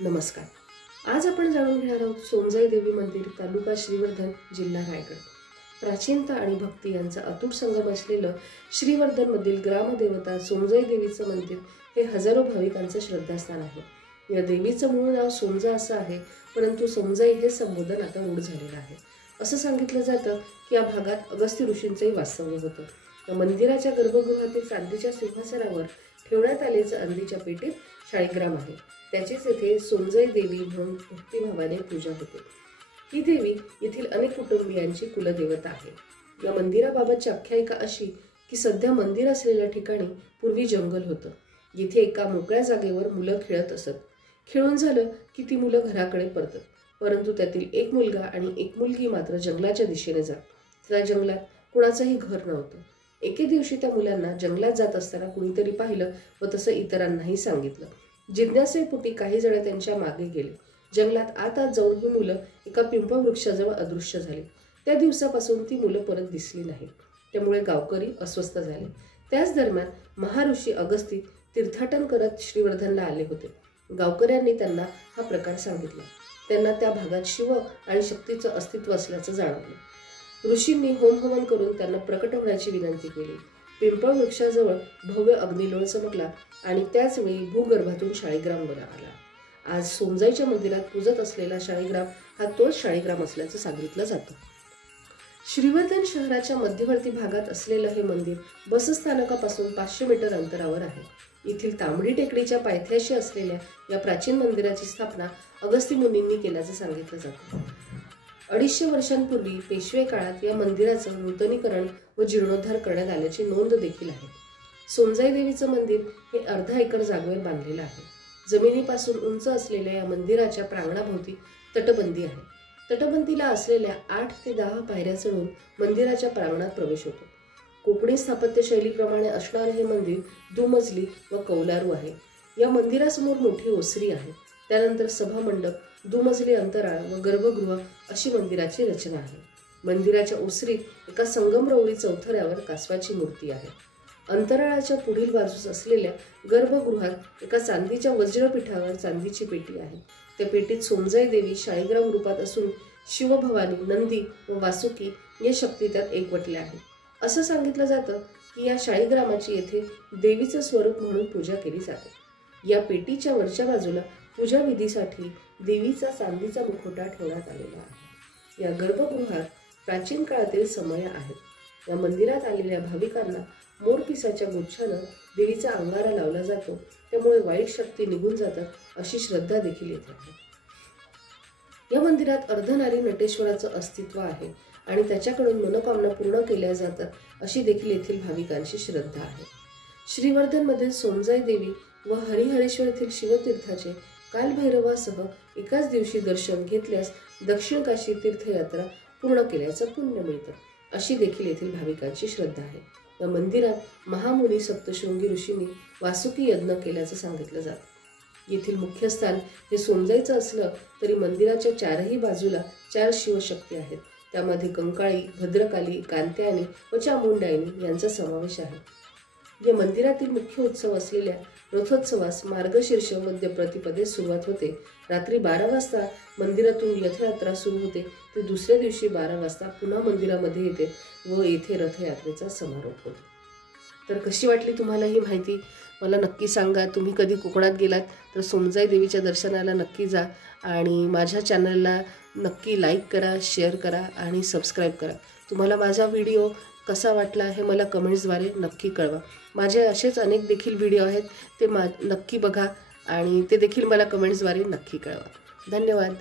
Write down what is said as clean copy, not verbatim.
नमस्कार। आज आपण जाणून घेणार आहोत सोमजाई देवी मंदिर, तालुका श्रीवर्धन, जिल्हा रायगड। प्राचीनता आणि भक्ती यांचा अतूट संगम असलेलं श्रीवर्धनमधील ग्रामदेवता सोमजाई देवीचं मंदिर हे हजारो भाविकांचं श्रद्धास्थान आहे। या देवीचं मूळ नाव सोमजा असं आहे, परंतु सोमजाई हे संबोधन आता रूढ झालेलं आहे। असं सांगितलं जातं की या भागात अगस्त्य ऋषींचंही वास्तव्य होतं। या मंदिराच्या गर्भगृहातील चांदीच्या सिंहासनावर ठेवण्यात आलेलं अंदीच्या पेटीत शाळीग्राम आहे। त्याचीच येथे सोमजाई देवी म्हणून भक्तिभावाने पूजा होते। ही देवी येथील अनेक कुटुंबियांची कुलदेवता आहे। या मंदिराबाबतची आख्यायिका अशी की सध्या मंदिर असलेल्या ठिकाणी पूर्वी जंगल होतं। जिथे एका मोकळ्या जागेवर मुलं खेळत असत। खेळून झालं की ती मुलं घराकडे परतत, परंतु त्यातील एक मुलगा आणि एक मुलगी मात्र जंगलाच्या दिशेने जात। त्या जंगलात कुणाचंही घर नव्हतं। एके दिवशी त्या मुलांना जंगलात जात असताना कुणीतरी पाहिलं व तसं इतरांनाही सांगितलं। जिज्ञासेपोटी काही जण त्यांच्या मागे गेले। जंगलात आत जाऊन ही मुलं एका पिंपळ वृक्षाजवळ अदृश्य झाली। त्या दिवसापासून ती मुलं परत दिसली नाहीत। त्यामुळे गावकरी अस्वस्थ झाले। त्याच दरम्यान महर्षी अगस्ती तीर्थाटन करत श्रीवर्धनला आले होते। गावकऱ्यांनी त्यांना हा प्रकार सांगितला। त्यांना त्या भागात शिव आणि शक्तीचं अस्तित्व असल्याचं जाणवलं। ऋषींनी होमहवन करून त्यांना प्रकट होण्याची विनंती केली। पिंपळ वृक्षाजवळ भव्य अग्निलोळ चमकला आणि त्याच वेळी भूगर्भातून शाळीग्राम वर आला। आज सोमजाईच्या मंदिरात पूजत असलेला शाळीग्राम हा तोच शाळीग्राम असल्याचं सांगितलं जातं। श्रीवर्धन शहराच्या मध्यवर्ती भागात असलेलं हे मंदिर बसस्थानकापासून 500 मीटर अंतरावर आहे। येथील तांबडी टेकडीच्या पायथ्याशी असलेल्या या प्राचीन मंदिराची स्थापना अगस्ती मुनींनी केल्याचं सांगितलं जातं। 250 वर्षांपूर्वी पेशवे काळात या मंदिराचं नूतनीकरण व जीर्णोद्धार करण्यात आल्याची नोंद देखील आहे। सोमजाई देवीचं मंदिर हे अर्धा एकर जागेवर बांधलेलं आहे। जमिनीपासून उंच असलेल्या या मंदिराच्या प्रांगणाभोवती तटबंदी आहे। तटबंदीला असलेल्या 8 ते 10 पायऱ्या चढून मंदिराच्या प्रांगणात प्रवेश होतो। कोकणी स्थापत्य शैलीप्रमाणे असणारे हे मंदिर दुमजली व कौलारू आहे। या मंदिरासमोर मोठी ओसरी आहे। त्यानंतर सभामंडप, दुमजली अंतराळ व गर्भगृह अशी मंदिराची रचना आहे। मंदिराच्या ओसरीत एका संगमरवरी चौथऱ्यावर कासवाची मूर्ती आहे। अंतराळाच्या पुढील बाजूस असलेल्या गर्भगृहात एका चांदीच्या वज्रपीठावर चांदीची पेटी आहे। त्या पेटीत सोमजाई देवी शाळीग्राम रूपात असून शिवभवानी, नंदी व वासुकी या शक्ती त्यात एकवटल्या आहेत। असं सांगितलं जातं की या शाळीग्रामाची येथे देवीचं स्वरूप म्हणून पूजा केली जाते। या पेटीच्या वरच्या बाजूला पूजा विधीसाठी देवीचा चांदीचा मुखवटा ठेवण्यात आलेला आहे। या गर्भगृहात प्राचीन काळातील समया आहेत। या मंदिरात आलेल्या भाविकांना मोरपिसाच्या गुच्छानं देवीचा अंगारा लावला जातो, त्यामुळे वाईट शक्ती निघून जातात अशी श्रद्धा देखील येथे आहे। या मंदिरात अर्धनारी नटेश्वराचं अस्तित्व आहे आणि त्याच्याकडून मनोकामना पूर्ण केल्या जातात अशी देखील येथील भाविकांची श्रद्धा आहे। श्रीवर्धनमधील सोमजाई देवी व हरिहरेश्वर येथील शिवतीर्थाचे कालभैरवासह एकाच दिवशी दर्शन घेतल्यास दक्षिण काशी तीर्थयात्रा पूर्ण केल्याचं पुण्य मिळतं अशी देखील येथील भाविकांची श्रद्धा आहे। या मंदिरात महामुनी सप्तशृंगी ऋषींनी वासुकी यज्ञ केल्याचं सांगितलं जातं। येथील मुख्य स्थान हे सोमजाईचं असलं तरी मंदिराच्या चारही बाजूला 4 शिवशक्ती आहेत। त्यामध्ये कंकाळी, भद्रकाली, कांत्यायनी व चामुंडायनी यांचा समावेश आहे। या मंदिरातील मुख्य उत्सव असलेल्या रथोत्सवास मार्गशीर्ष वद्य प्रतिपदेस सुरुवात होते। रात्री 12 वाजता मंदिरातून रथयात्रा सुरू होते, तर दुसऱ्या दिवशी 12 वाजता पुन्हा मंदिरामध्ये येते व येथे रथयात्रेचा समारोप होतो। तर कशी वाटली तुम्हाला ही माहिती मला नक्की सांगा। तुम्ही कधी कोकणात गेलात तर सोमजाई देवीच्या दर्शनाला नक्की जा आणि माझ्या चॅनलला नक्की लाईक करा, शेअर करा आणि सबस्क्राईब करा। तुम्हाला माझा व्हिडिओ कसा वाटला हे मला कमेंट्सद्वारे नक्की कळवा। माझे असेच अनेक देखील व्हिडिओ आहेत, ते नक्की बघा आणि ते देखील मला कमेंट्सद्वारे नक्की कळवा। धन्यवाद।